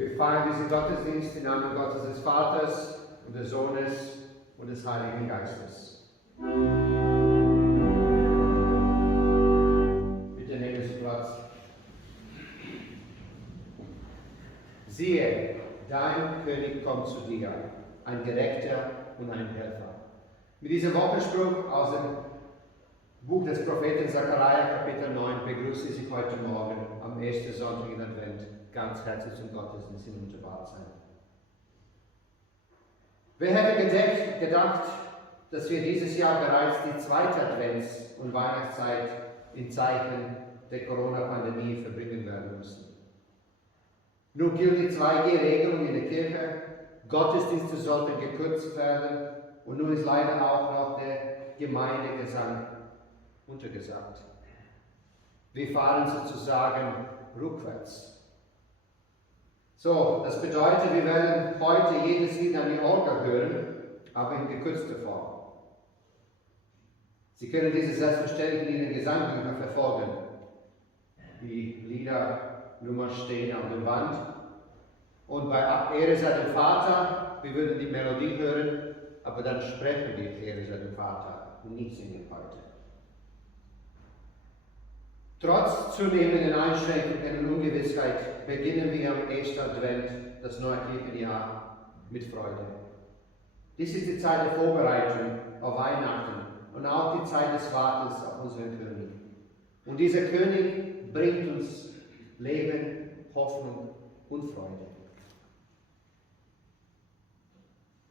Wir feiern diesen Gottesdienst im Namen Gottes des Vaters und des Sohnes und des Heiligen Geistes. Bitte nehmen Sie Platz. Siehe, dein König kommt zu dir, ein Gerechter und ein Helfer. Mit diesem Wochenspruch aus dem Buch des Propheten Zachariah, Kapitel 9, begrüße ich Sie heute Morgen am ersten Sonntag in Advent ganz herzlich zum Gottesdienst in Unterwaldsheim. Wer hätte gedacht, dass wir dieses Jahr bereits die zweite Advents- und Weihnachtszeit in Zeichen der Corona-Pandemie verbringen werden müssen? Nun gilt die 2G-Regelung in der Kirche, Gottesdienste sollten gekürzt werden und nun ist leider auch noch der Gemeindegesang untergesagt. Wir fahren sozusagen rückwärts. So, das bedeutet, wir werden heute jedes Lied an die Orgel hören, aber in gekürzter Form. Sie können diese selbstverständlich in Ihren Gesangbüchern verfolgen. Die Liedernummer stehen auf der Wand. Und bei Ehre sei dem Vater, wir würden die Melodie hören, aber dann sprechen wir Ehre sei dem Vater und nicht singen heute. Trotz zunehmenden Einschränkungen und Ungewissheit beginnen wir am ersten Advent das neue Kirchenjahr mit Freude. Dies ist die Zeit der Vorbereitung auf Weihnachten und auch die Zeit des Wartens auf unseren König. Und dieser König bringt uns Leben, Hoffnung und Freude.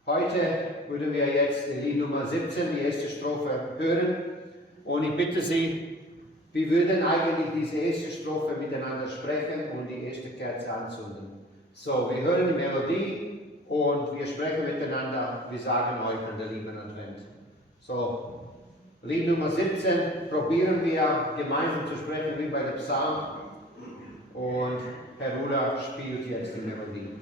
Heute würden wir jetzt in Lied Nummer 17, die erste Strophe, hören. Und ich bitte Sie, wir würden eigentlich diese erste Strophe miteinander sprechen und die erste Kerze anzünden. So, wir hören die Melodie und wir sprechen miteinander. Wir sagen euch an der lieben Advent. So, Lied Nummer 17 probieren wir gemeinsam zu sprechen wie bei dem Psalm. Und Herr Ruder spielt jetzt die Melodie.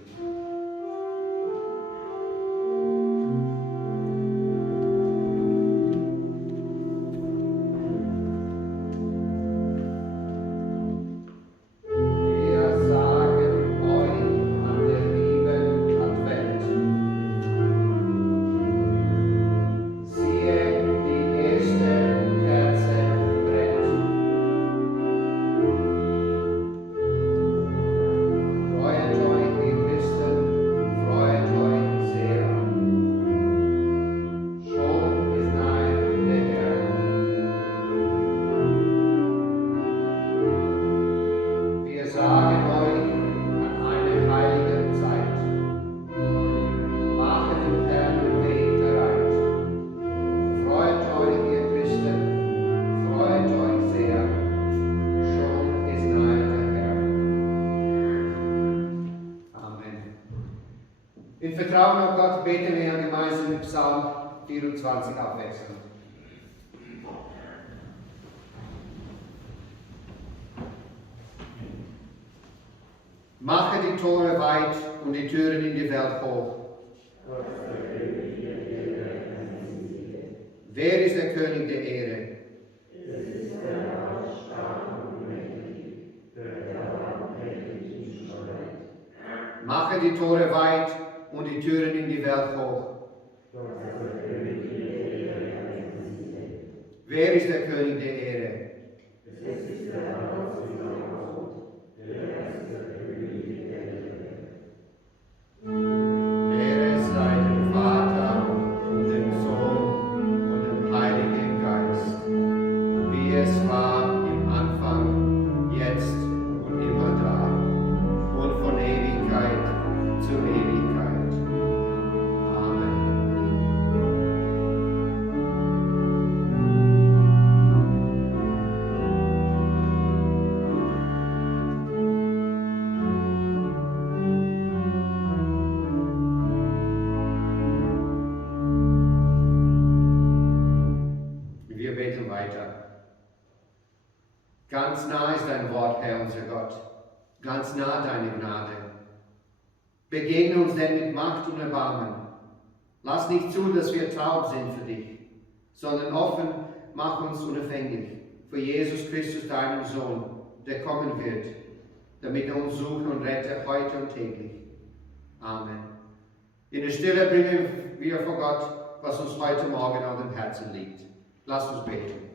In Vertrauen auf Gott beten wir gemeinsam mit Psalm 24 abwechselnd. Mache die Tore weit und die Türen in die Welt hoch. Wer ist der König der Ehre? Es ist der Herr, stark und mächtig, der Herr mächtig im Streit. Mache die Tore weit und die Türen in die Welt hoch. Wer ist der König der Ehre? Es ist der Herr aus Israel, der ist der König der Ehre. Ehre sei dem Vater und dem Sohn und dem Heiligen Geist, wie es war im Anfang, jetzt und immer da und von Ewigkeit zu Ewigkeit. Ganz nah ist dein Wort, Herr unser Gott, ganz nah deine Gnade. Begegne uns denn mit Macht und Erbarmen. Lass nicht zu, dass wir taub sind für dich, sondern offen mach uns unabhängig für Jesus Christus, deinen Sohn, der kommen wird, damit er uns suche und rette heute und täglich. Amen. In der Stille bringen wir vor Gott, was uns heute Morgen auf dem Herzen liegt. Lasst uns beten.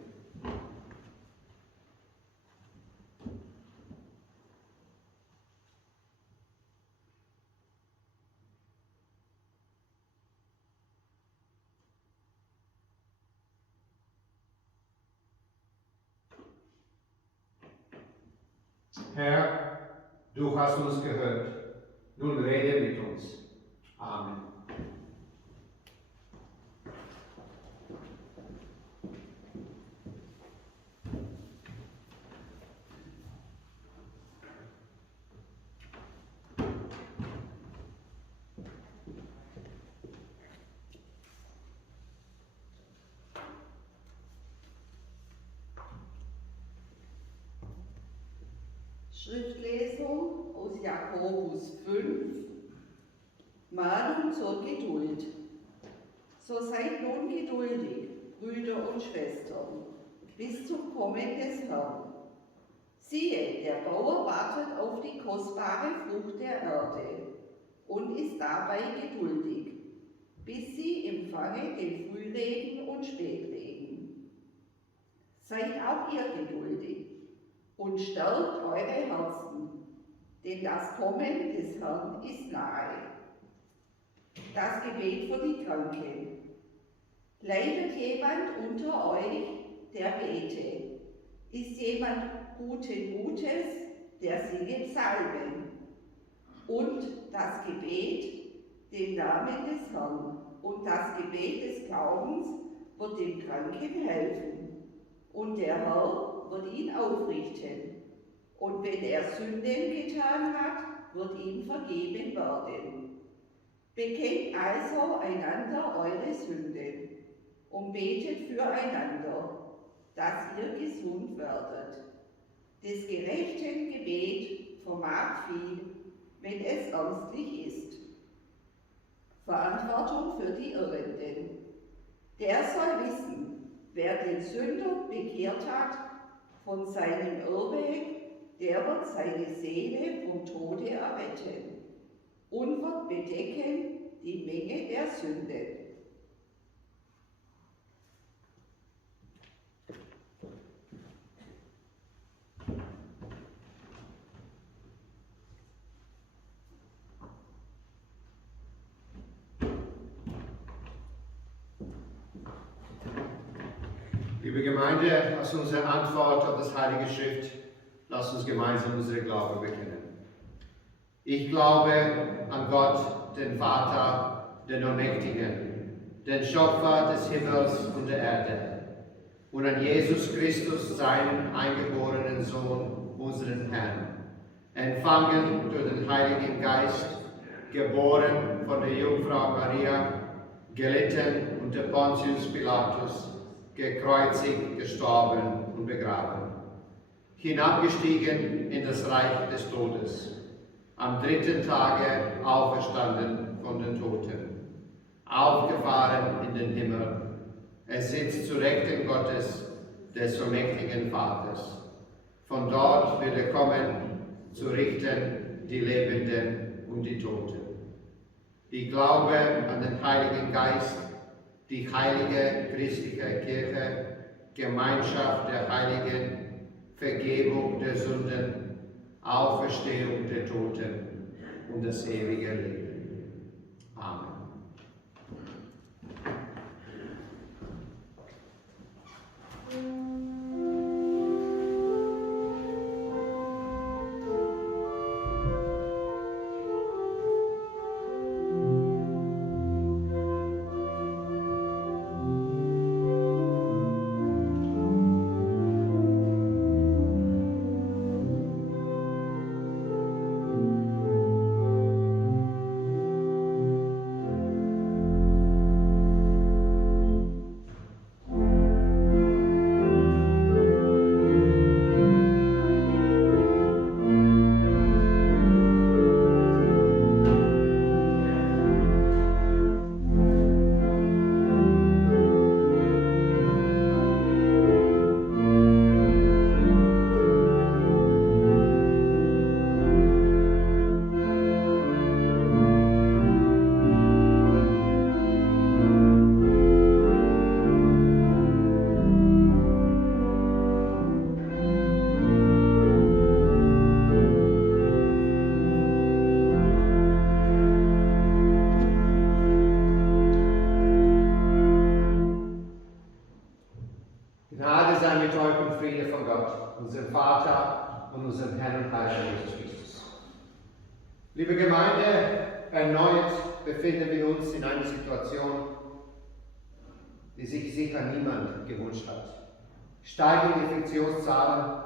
Herr, du hast uns gehört. Nun rede mit uns. Amen. Schriftlesung aus Jakobus 5, Mahnung zur Geduld. So seid nun geduldig, Brüder und Schwestern, bis zum Kommen des Herrn. Siehe, der Bauer wartet auf die kostbare Frucht der Erde und ist dabei geduldig, bis sie empfange den Frühregen und Spätregen. Seid auch ihr geduldig und stärkt eure Herzen, denn das Kommen des Herrn ist nahe. Das Gebet für die Kranken. Leidet jemand unter euch, der bete? Ist jemand guten Mutes, der singe Psalmen? Und das Gebet, den Namen des Herrn und das Gebet des Glaubens wird dem Kranken helfen. Und der Herr wird ihn aufrichten. Und wenn er Sünden getan hat, wird ihm vergeben werden. Bekennt also einander eure Sünden und betet füreinander, dass ihr gesund werdet. Des gerechten Gebet vermag viel, wenn es ernstlich ist. Verantwortung für die Irrenden. Der soll wissen, wer den Sünder bekehrt hat von seinem Irrweg, der wird seine Seele vom Tode erretten und wird bedecken die Menge der Sünde. Liebe Gemeinde, als unsere Antwort auf das Heilige Schrift, lasst uns gemeinsam unsere Glaube bekennen. Ich glaube an Gott, den Vater, den Allmächtigen, den Schöpfer des Himmels und der Erde, und an Jesus Christus, seinen eingeborenen Sohn, unseren Herrn, empfangen durch den Heiligen Geist, geboren von der Jungfrau Maria, gelitten unter Pontius Pilatus, gekreuzigt, gestorben und begraben, hinabgestiegen in das Reich des Todes, am dritten Tage auferstanden von den Toten, aufgefahren in den Himmel. Er sitzt zu Rechten Gottes, des allmächtigen Vaters. Von dort wird er kommen, zu richten die Lebenden und die Toten. Ich glaube an den Heiligen Geist, die heilige christliche Kirche, Gemeinschaft der Heiligen, Vergebung der Sünden, Auferstehung der Toten und das ewige Leben. Amen. unserem Herrn und Heiland Jesus Christus. Liebe Gemeinde, erneut befinden wir uns in einer Situation, die sich sicher niemand gewünscht hat. Steigende Infektionszahlen,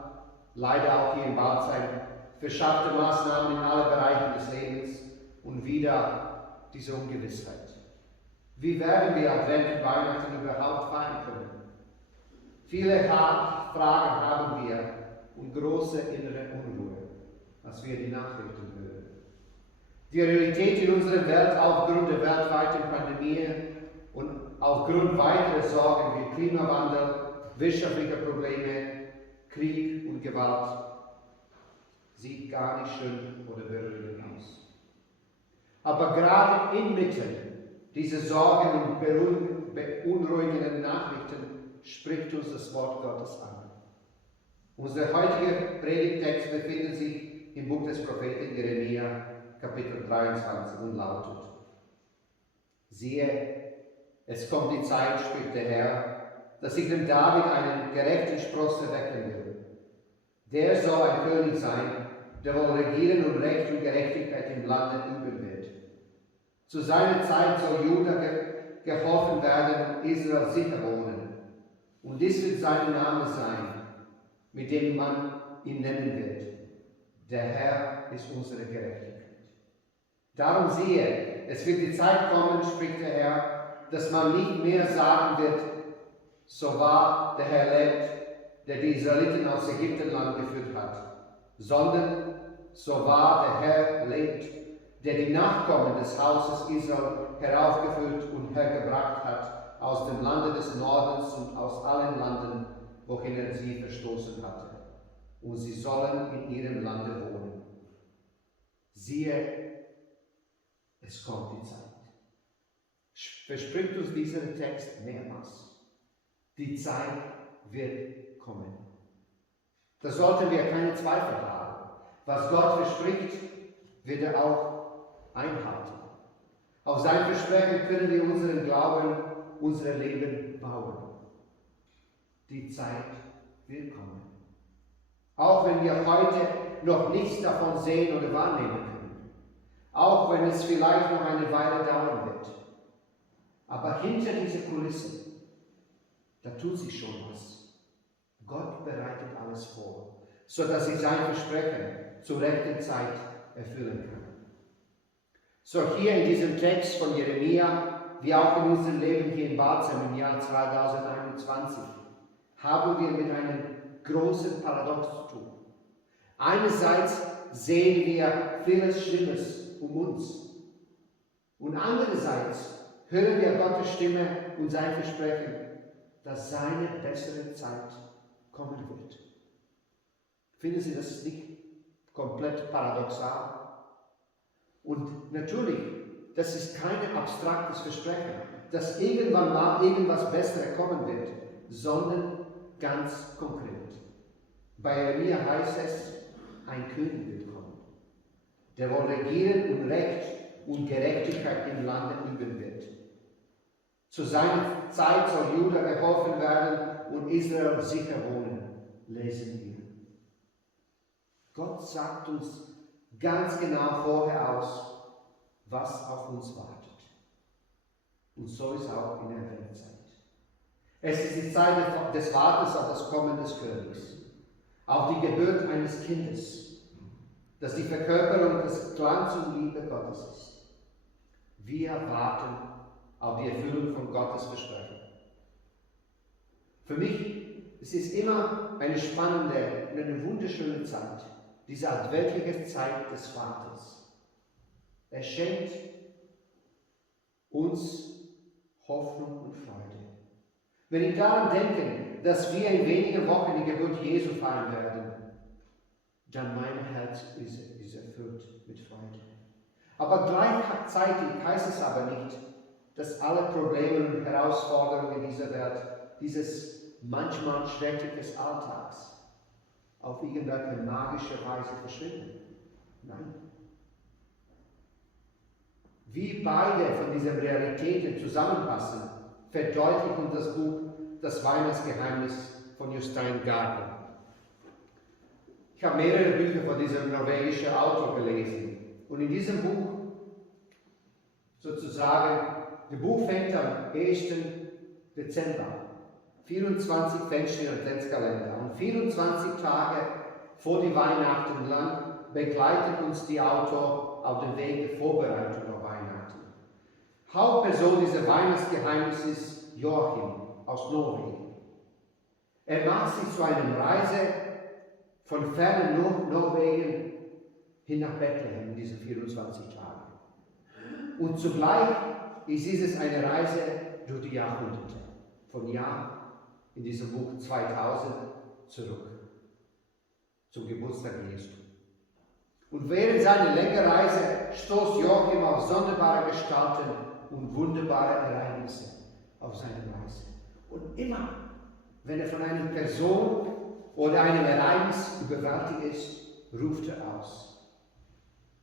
leider auch hier in Balzheim, verschärfte Maßnahmen in allen Bereichen des Lebens und wieder diese Ungewissheit. Wie werden wir Advent und Weihnachten überhaupt feiern können? Viele Fragen haben wir und große innere Unruhe, als wir die Nachrichten hören. Die Realität in unserer Welt aufgrund der weltweiten Pandemie und aufgrund weiterer Sorgen wie Klimawandel, wirtschaftlicher Probleme, Krieg und Gewalt sieht gar nicht schön oder beruhigend aus. Aber gerade inmitten dieser Sorgen und beunruhigenden Nachrichten spricht uns das Wort Gottes an. Unser heutiger Predigtext befindet sich im Buch des Propheten Jeremia, Kapitel 23 und lautet: Siehe, es kommt die Zeit, spricht der Herr, dass ich dem David einen gerechten Spross erwecken will. Der soll ein König sein, der wohl regieren und Recht und Gerechtigkeit im Lande üben wird. Zu seiner Zeit soll Juda geholfen werden und Israel sicher wohnen. Und dies wird sein Name sein, mit dem man ihn nennen wird. Der Herr ist unsere Gerechtigkeit. Darum siehe, es wird die Zeit kommen, spricht der Herr, dass man nicht mehr sagen wird, so wahr der Herr lebt, der die Israeliten aus Ägyptenland geführt hat, sondern so wahr der Herr lebt, der die Nachkommen des Hauses Israel heraufgeführt und hergebracht hat aus dem Lande des Nordens und aus allen Landen, wohin er sie verstoßen hatte. Und sie sollen in ihrem Lande wohnen. Siehe, es kommt die Zeit. Verspricht uns dieser Text mehrmals. Die Zeit wird kommen. Da sollten wir keine Zweifel haben. Was Gott verspricht, wird er auch einhalten. Auf sein Versprechen können wir unseren Glauben, unser Leben bauen. Die Zeit wird kommen. Auch wenn wir heute noch nichts davon sehen oder wahrnehmen können. Auch wenn es vielleicht noch eine Weile dauern wird. Aber hinter dieser Kulisse, da tut sich schon was. Gott bereitet alles vor, sodass sich sein Versprechen zur rechten Zeit erfüllen kann. So hier in diesem Text von Jeremia, wie auch in unserem Leben hier in Balzheim im Jahr 2021, haben wir mit einem großen Paradox zu tun. Einerseits sehen wir vieles Schlimmes um uns und andererseits hören wir Gottes Stimme und sein Versprechen, dass seine bessere Zeit kommen wird. Finden Sie das nicht komplett paradoxal? Und natürlich, das ist kein abstraktes Versprechen, dass irgendwann mal irgendwas Besseres kommen wird, sondern ganz konkret. Bei Jeremia heißt es, ein König wird kommen, der wohl regieren und Recht und Gerechtigkeit im Lande üben wird. Zu seiner Zeit soll Juda geholfen werden und Israel sicher wohnen, lesen wir. Gott sagt uns ganz genau vorher aus, was auf uns wartet. Und so ist auch in der Weltzeit. Es ist die Zeit des Wartens auf das Kommen des Königs, auf die Geburt eines Kindes, das die Verkörperung des Glanz und Liebe Gottes ist. Wir warten auf die Erfüllung von Gottes Versprechen. Für mich ist es immer eine spannende und eine wunderschöne Zeit, diese adventliche Zeit des Vaters. Er schenkt uns Hoffnung und Freude. Wenn ich daran denke, dass wir in wenigen Wochen die Geburt Jesu feiern werden, dann mein Herz ist erfüllt mit Freude. Aber gleichzeitig heißt es aber nicht, dass alle Probleme und Herausforderungen dieser Welt, dieses manchmal schreckliches Alltags, auf irgendeine magische Weise verschwinden. Nein. Wie beide von diesen Realitäten zusammenpassen, verdeutlicht uns das Buch Das Weihnachtsgeheimnis von Justin Gardner. Ich habe mehrere Bücher von diesem norwegischen Autor gelesen. Und in diesem Buch, sozusagen, das Buch fängt am 1. Dezember. 24 fängt im Adventskalender an. 24 Tage vor die Weihnachten lang begleitet uns die Autor auf dem Weg der Vorbereitung auf Weihnachten. Hauptperson dieser Weihnachtsgeheimnis ist Joachim aus Norwegen. Er macht sich zu einer Reise von fernen Norwegen hin nach Bethlehem in diesen 24 Tagen. Und zugleich ist dieses eine Reise durch die Jahrhunderte, von Jahr in diesem Buch 2000 zurück zum Geburtstag Jesu. Und während seiner längeren Reise stoßt Joachim auf sonderbare Gestalten und wunderbare Ereignisse auf seiner Reise. Und immer, wenn er von einer Person oder einem Ereignis überwältigt ist, ruft er aus: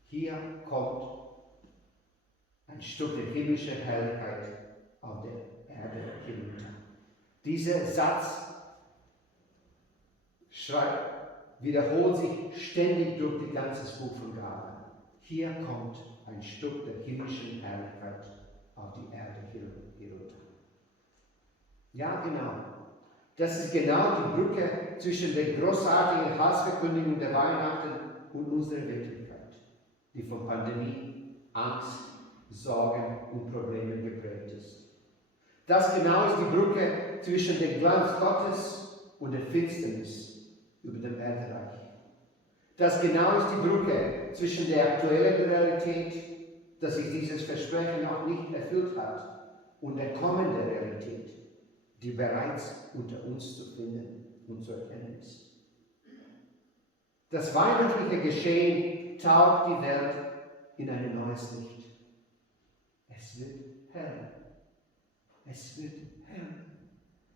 Hier kommt ein Stück der himmlischen Herrlichkeit auf der Erde hinunter. Dieser Satz wiederholt sich ständig durch das ganze Buch von Gaben. Hier kommt ein Stück der himmlischen Herrlichkeit auf die Erde hinunter. Ja, genau. Das ist genau die Brücke zwischen der großartigen Heilsverkündigung der Weihnachten und unserer Wirklichkeit, die von Pandemie, Angst, Sorgen und Problemen geprägt ist. Das genau ist die Brücke zwischen dem Glanz Gottes und der Finsternis über dem Erdenreich. Das genau ist die Brücke zwischen der aktuellen Realität, dass sich dieses Versprechen noch nicht erfüllt hat, und der kommenden Realität, die bereits unter uns zu finden und zu erkennen ist. Das weihnachtliche Geschehen taucht die Welt in ein neues Licht. Es wird hell. Es wird hell.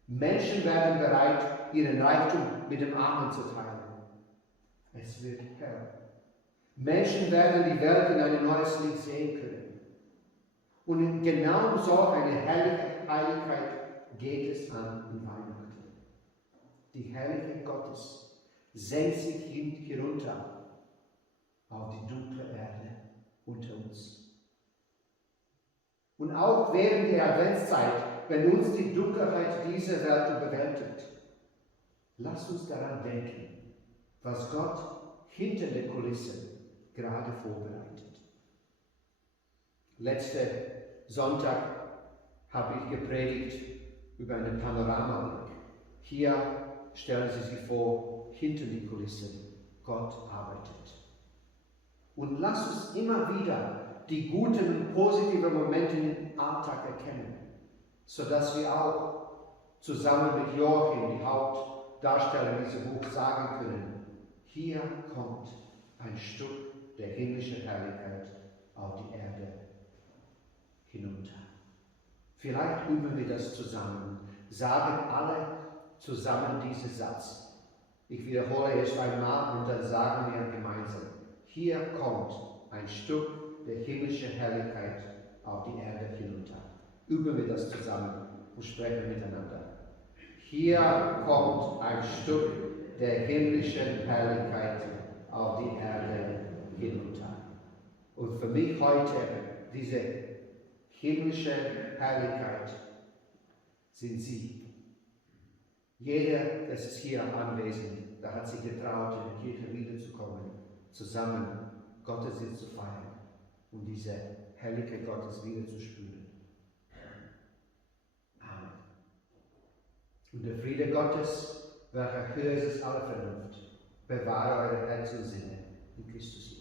Menschen werden bereit, ihren Reichtum mit dem Armen zu teilen. Es wird hell. Menschen werden die Welt in ein neues Licht sehen können. Und genau um solch eine Heiligkeit geht es an in Weihnachten. Die Herrlichkeit Gottes senkt sich hinunter auf die dunkle Erde unter uns. Und auch während der Adventszeit, wenn uns die Dunkelheit dieser Welt überwältigt, lasst uns daran denken, was Gott hinter der Kulisse gerade vorbereitet. Letzten Sonntag habe ich gepredigt über einen Panoramablick. Hier stellen Sie sich vor, hinter die Kulisse, Gott arbeitet. Und lasst uns immer wieder die guten und positiven Momente im Alltag erkennen, sodass wir auch zusammen mit Joachim, die Hauptdarsteller dieses Buchs, sagen können: Hier kommt ein Stück der himmlischen Herrlichkeit auf die Erde hinunter. Vielleicht üben wir das zusammen, sagen alle zusammen diesen Satz. Ich wiederhole es einmal und dann sagen wir gemeinsam: Hier kommt ein Stück der himmlischen Herrlichkeit auf die Erde hinunter. Üben wir das zusammen und sprechen miteinander. Hier kommt ein Stück der himmlischen Herrlichkeit auf die Erde hinunter. Und für mich heute diese himmlische Herrlichkeit sind Sie. Jeder, das ist hier anwesend, der hat sich getraut, in die Kirche wiederzukommen, zusammen Gottesdienst zu feiern und diese Herrlichkeit Gottes wieder zu spüren. Amen. Und der Friede Gottes, welcher höher ist als alle Vernunft, bewahre eure Herzen und Sinne in Christus Jesus.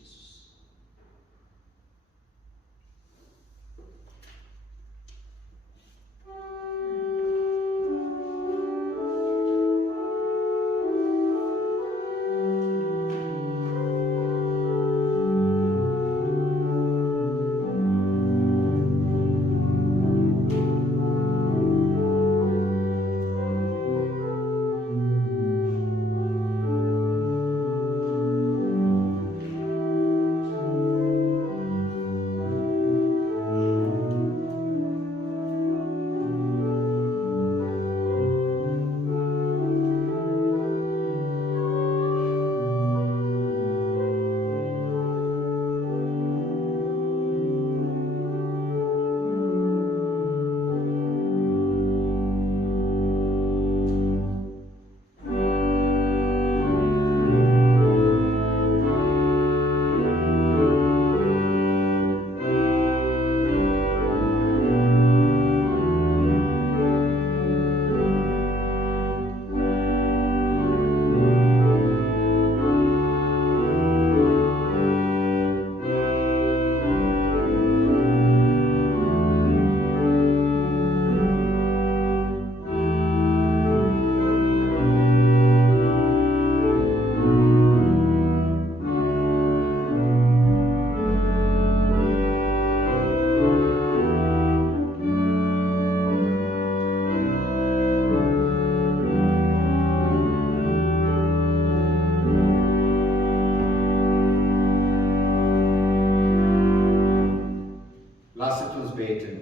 Lasset uns beten.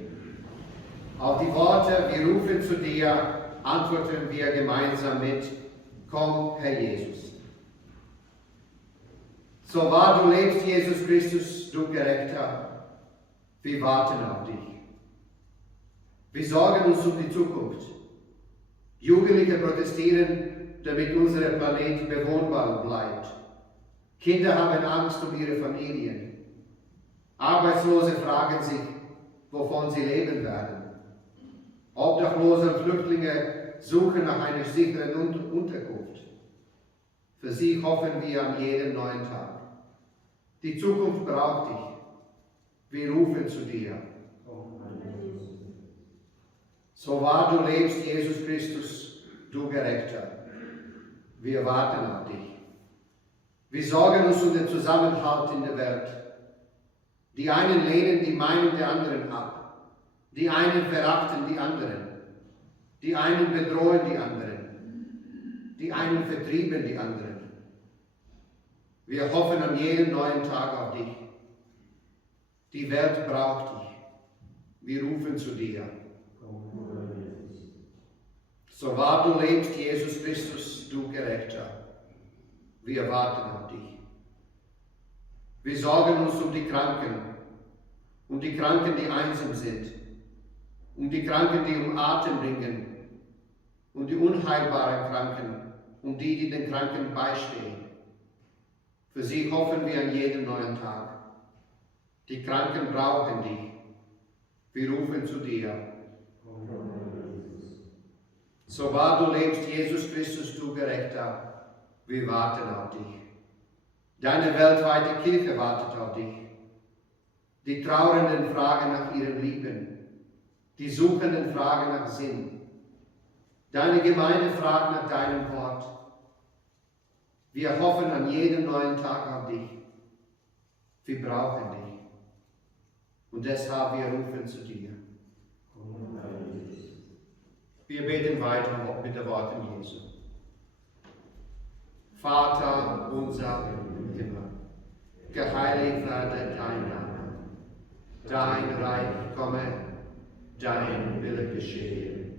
Auf die Worte, wir rufen zu dir, antworten wir gemeinsam mit: Komm, Herr Jesus. So wahr du lebst, Jesus Christus, du Gerechter, wir warten auf dich. Wir sorgen uns um die Zukunft. Jugendliche protestieren, damit unser Planet bewohnbar bleibt. Kinder haben Angst um ihre Familien. Arbeitslose fragen sich, wovon sie leben werden. Obdachlose und Flüchtlinge suchen nach einer sicheren Unterkunft. Für sie hoffen wir an jedem neuen Tag. Die Zukunft braucht dich. Wir rufen zu dir. So wahr du lebst, Jesus Christus, du Gerechter, wir warten auf dich. Wir sorgen uns um den Zusammenhalt in der Welt. Die einen lehnen die Meinung der anderen ab. Die einen verachten die anderen. Die einen bedrohen die anderen. Die einen vertrieben die anderen. Wir hoffen an jedem neuen Tag auf dich. Die Welt braucht dich. Wir rufen zu dir. So wahr du lebst, Jesus Christus, du Gerechter, wir warten auf dich. Wir sorgen uns um die Kranken, die einsam sind, um die Kranken, die um Atem ringen, um die unheilbaren Kranken, um die den Kranken beistehen. Für sie hoffen wir an jedem neuen Tag. Die Kranken brauchen dich. Wir rufen zu dir. So wahr du lebst, Jesus Christus, du Gerechter, wir warten auf dich. Deine weltweite Kirche wartet auf dich. Die Trauernden fragen nach ihrem Lieben. Die Suchenden fragen nach Sinn. Deine Gemeinde fragt nach deinem Wort. Wir hoffen an jedem neuen Tag auf dich. Wir brauchen dich. Und deshalb wir rufen zu dir. Wir beten weiter mit den Worten Jesu. Vater unser im Himmel, geheiligt werde dein Name. Dein Reich komme, dein Wille geschehe,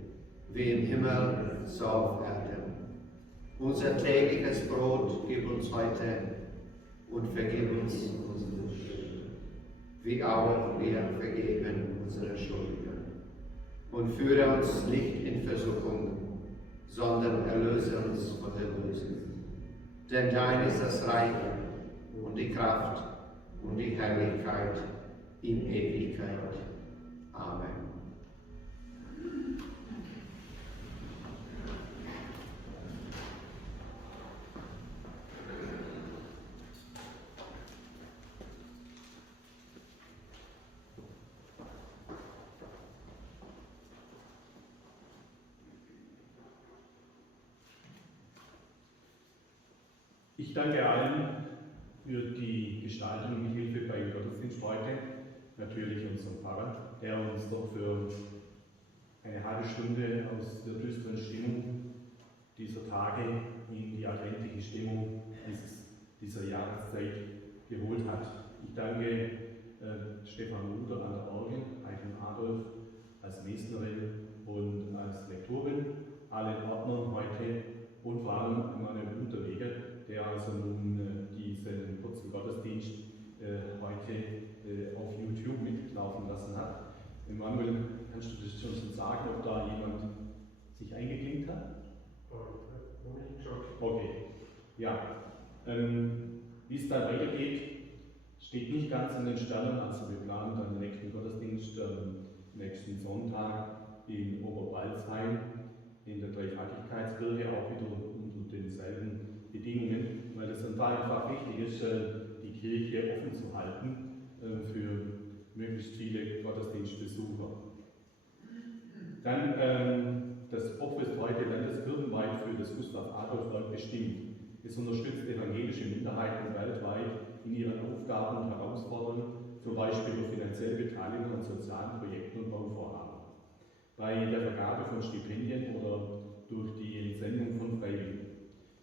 wie im Himmel, so auf Erden. Unser tägliches Brot gib uns heute und vergib uns unsere Schuld, wie auch wir vergeben unsere Schuldigen. Und führe uns nicht in Versuchung, sondern erlöse uns von der Bösen. Denn dein ist das Reich und die Kraft und die Herrlichkeit in Ewigkeit. Amen. Ich danke allen für die Gestaltung und Hilfe beim Gottesdienst heute. Natürlich unserem Pfarrer, der uns doch für eine halbe Stunde aus der düsteren Stimmung dieser Tage in die adventliche Stimmung dieser Jahreszeit geholt hat. Ich danke Stefan Luder an der Orgel, Eichen Adolf als Messnerin und als Lektorin, allen Ordnern heute und vor allem Manuel Unterweger, der also nun diesen kurzen Gottesdienst heute auf YouTube mitlaufen lassen hat. Manuel, kannst du das schon sagen, ob da jemand sich eingeklinkt hat? Okay, ja. Wie es dann weitergeht, steht nicht ganz in den Sternen. Also wir planen dann den nächsten Gottesdienst nächsten Sonntag in Oberbalzheim in der Dreifaltigkeitskirche, auch wieder unter denselben Bedingungen, weil es einfach wichtig ist, die Kirche offen zu halten für möglichst viele Gottesdienstbesucher. Dann das Opfer ist heute landeskirchenweit für das Gustav-Adolf-Werk bestimmt. Es unterstützt evangelische Minderheiten weltweit in ihren Aufgaben und Herausforderungen, zum Beispiel durch finanzielle Beteiligung an sozialen Projekten und Bauvorhaben. Bei der Vergabe von Stipendien oder durch die Entsendung von Freiwilligen.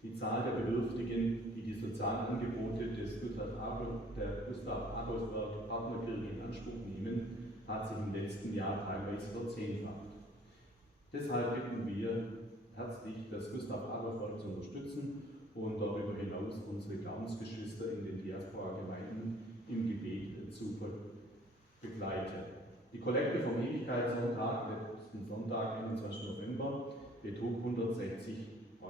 Die Zahl der Bedürftigen, die die sozialen Angebote des Gustav-Adolf-Werk Partnerkirche in Anspruch nehmen, hat sich im letzten Jahr teilweise verzehnfacht. Deshalb bitten wir herzlich, das Gustav Adolf Volk zu unterstützen und darüber hinaus unsere Glaubensgeschwister in den Diaspora-Gemeinden im Gebet zu begleiten. Die Kollekte vom Ewigkeitssonntag, letzten Sonntag, 21. November, betrug 160 €.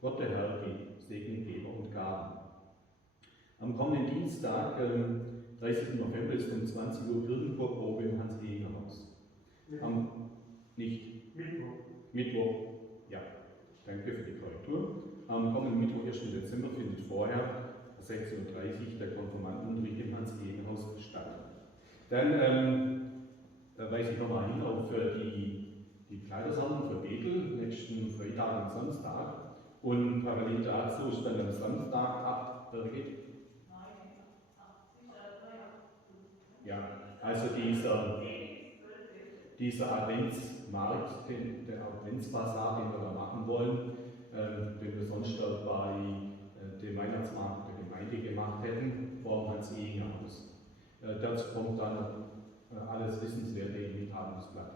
Gott der Herr segne Geber und Gaben. Am kommenden Dienstag, 30. November, ist um 20 Uhr Kirchenchorprobe im Hans-Ehinger-Haus. Mittwoch, ja, danke für die Korrektur. Am kommenden Mittwoch, 1. Dezember, findet vorher 16:30 Uhr der Konfirmandenunterricht im Hans-Ehinger-Haus statt. Dann weise ich nochmal hin auf die Kleidersammlung für Bethel nächsten Freitag und Samstag. Und parallel dazu ist dann am Samstag ab, ja, also dieser Adventsmarkt, der Adventsbasar, den wir da machen wollen, den wir sonst bei dem Weihnachtsmarkt der Gemeinde gemacht hätten, vor dem Hans-Ehinger-Haus. Dazu kommt dann alles Wissenswerte im Mitteilungsblatt.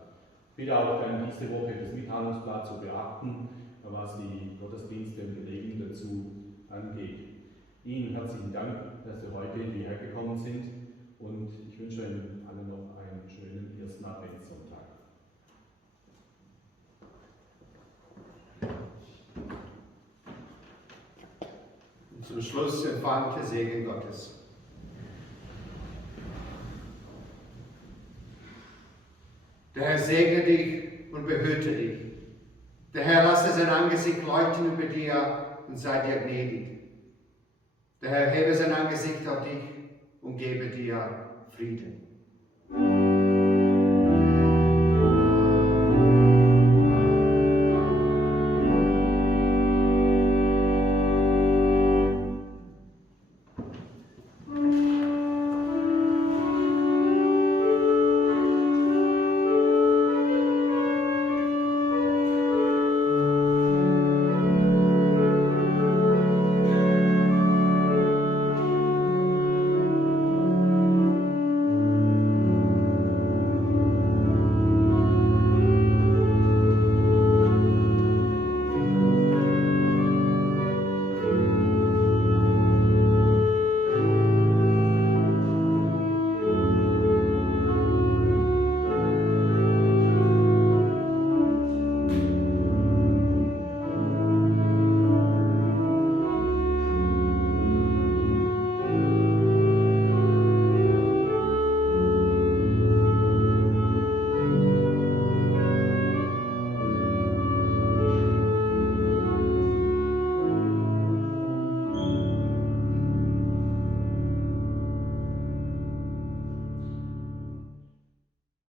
Bitte auch dann diese Woche das Mitteilungsblatt zu beachten, was die Gottesdienste und Gelegen dazu angeht. Ihnen herzlichen Dank, dass Sie heute hierher gekommen sind und ich wünsche Ihnen allen noch einen schönen ersten Adventssonntag. Und zum Schluss empfangt der Segen Gottes. Der Herr segne dich und behüte dich. Der Herr lasse sein Angesicht leuchten über dir und sei dir gnädig. Der Herr hebe sein Angesicht auf dich und gebe dir Frieden.